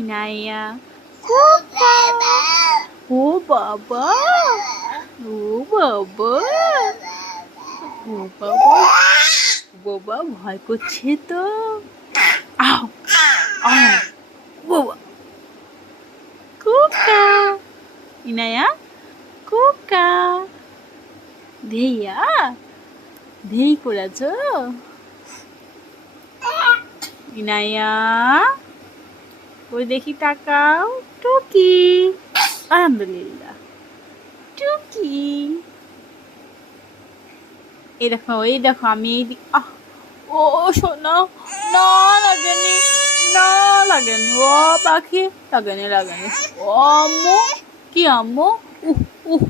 ইনায়া খোকা। ও বাবা, ও বাবা, ও বাবা, বাবা ভয় করছে তো। আও আও বাবা, খোকা ইনায়া খোকা। ধেইয়া ধেই করেছ ইনায়া, ওই দেখি তাকাও। টুকি, আলহামদুলিল্লাহ টুকি। এই দেখো, এই দেখো, আমি এই ও শোনো, না লাগেনি, না লাগেনি, ও পাখি লাগেনি, লাগেনি। ও আম্মু, কি আম্মু, উহ উহ।